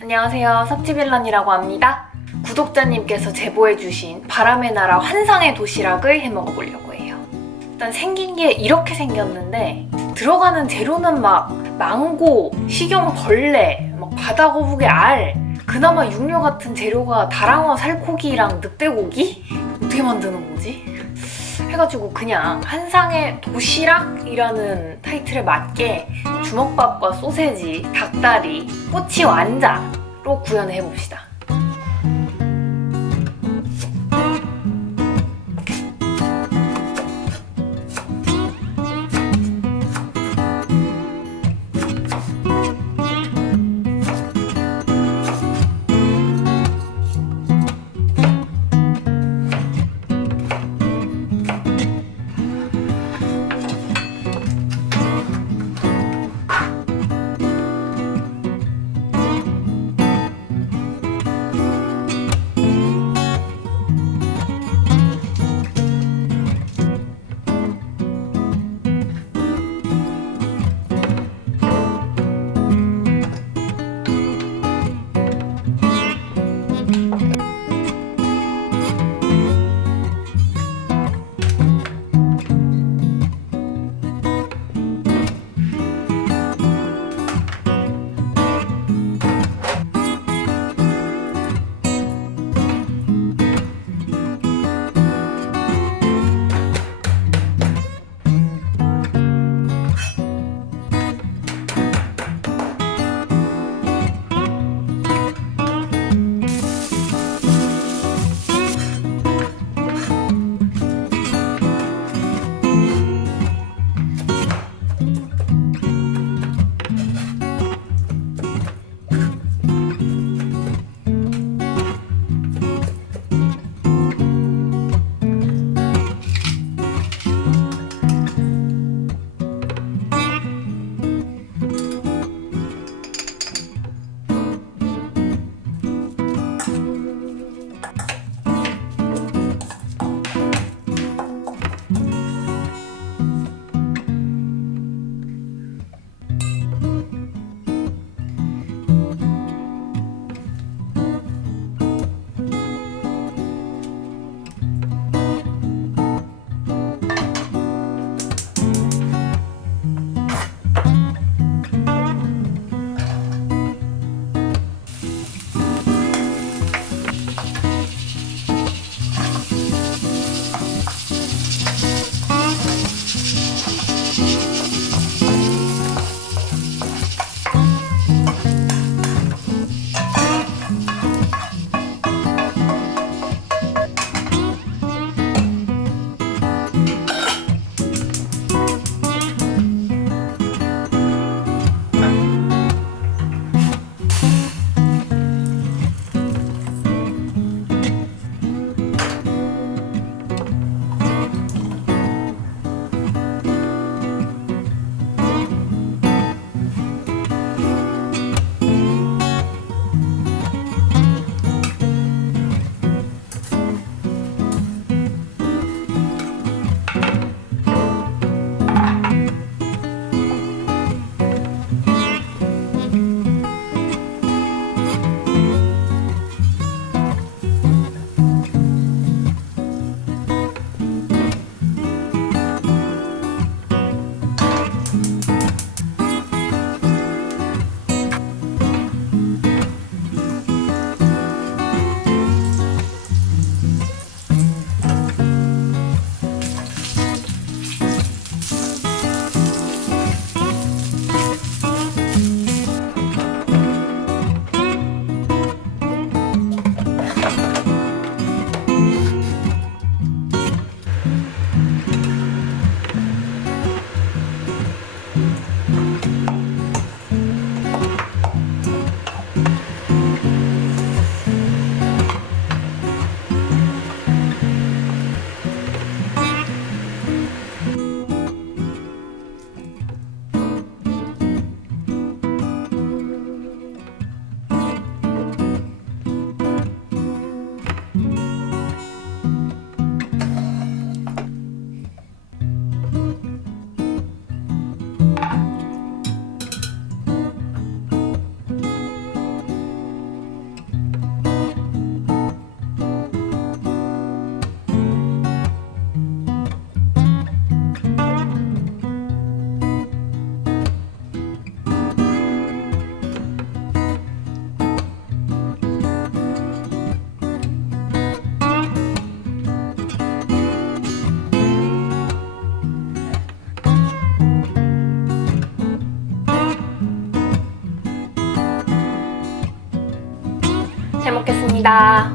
안녕하세요. 석지빌런이라고 합니다. 구독자님께서 제보해주신 바람의 나라 환상의 도시락을 해 먹어보려고 해요. 일단 생긴 게 이렇게 생겼는데 들어가는 재료는 막 망고, 식용 벌레, 막 바다 거북이 알, 그나마 육류 같은 재료가 다랑어 살코기랑 늑대고기? 어떻게 만드는 거지? 해가지고 그냥 한상의 도시락이라는 타이틀에 맞게 주먹밥과 소세지, 닭다리, 꼬치 완자로 구현해 봅시다. 먹겠습니다.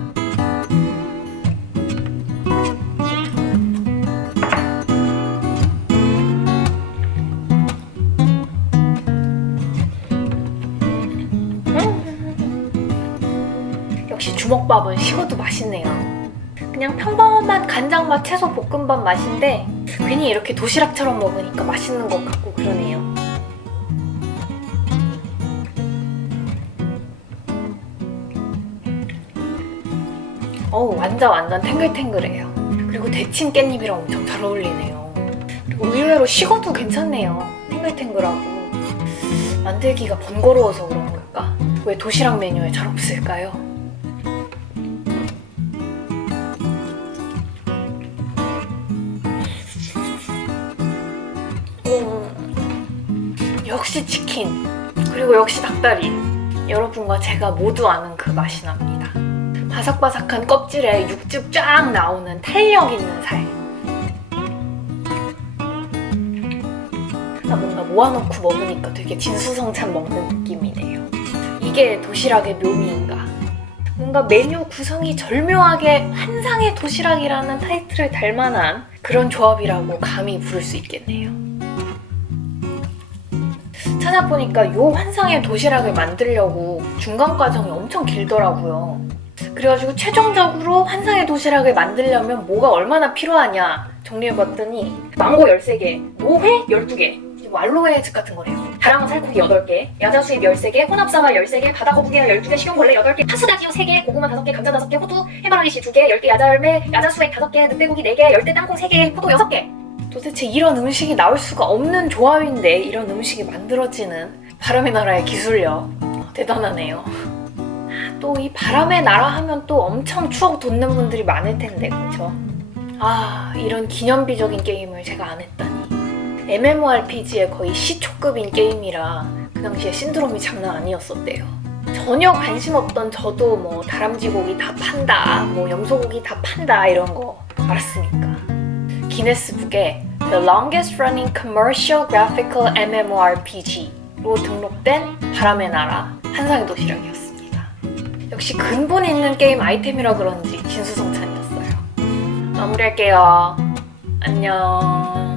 음. 역시 주먹밥은 식어도 맛있네요. 그냥 평범한 간장맛 채소 볶음밥 맛인데 괜히 이렇게 도시락처럼 먹으니까 맛있는 것 같고 그러네요. 어우 완전 완전 탱글탱글해요. 그리고 데친 깻잎이랑 엄청 잘 어울리네요. 그리고 의외로 식어도 괜찮네요. 탱글탱글하고 만들기가 번거로워서 그런 걸까? 왜 도시락 메뉴에 잘 없을까요? 음, 역시 치킨 그리고 역시 닭다리 여러분과 제가 모두 아는 그 맛이 납니다. 바삭바삭한 껍질에 육즙 쫙 나오는 탄력 있는 살. 나 뭔가 모아놓고 먹으니까 되게 진수성찬 먹는 느낌이네요. 이게 도시락의 묘미인가? 뭔가 메뉴 구성이 절묘하게 환상의 도시락이라는 타이틀을 달 만한 그런 조합이라고 감히 부를 수 있겠네요. 찾아보니까 요 환상의 도시락을 만들려고 중간 과정이 엄청 길더라고요. 그래가지고 최종적으로 환상의 도시락을 만들려면 뭐가 얼마나 필요하냐 정리해봤더니 망고 13개, 노회 12개, 그리고 알로에 즙 같은 거래요. 다랑어 살코기 8개, 야자수잎 13개, 혼합사과 13개, 바다거북이 12개, 식용벌레 8개, 파스다지오 3개, 고구마 5개, 감자 5개, 호두, 해바라기씨 2개, 10개 야자열매, 야자수액 5개, 늑대고기 4개, 열대 땅콩 3개, 포도 6개. 도대체 이런 음식이 나올 수가 없는 조합인데 이런 음식이 만들어지는 바람의 나라의 기술력 대단하네요. 또 이 바람의 나라 하면 또 엄청 추억 돋는 분들이 많을 텐데 그쵸? 아 이런 기념비적인 게임을 제가 안 했다니 MMORPG의 거의 시초급인 게임이라 그 당시에 신드롬이 장난 아니었었대요 전혀 관심 없던 저도 뭐 다람쥐 고기 다 판다 뭐 염소 고기 다 판다 이런 거 알았으니까 기네스북에 The Longest Running Commercial Graphical MMORPG로 등록된 바람의 나라 한상의 도시락이었습니다. 역시 근본 있는 게임 아이템이라 그런지 진수성찬이었어요. 마무리할게요. 안녕.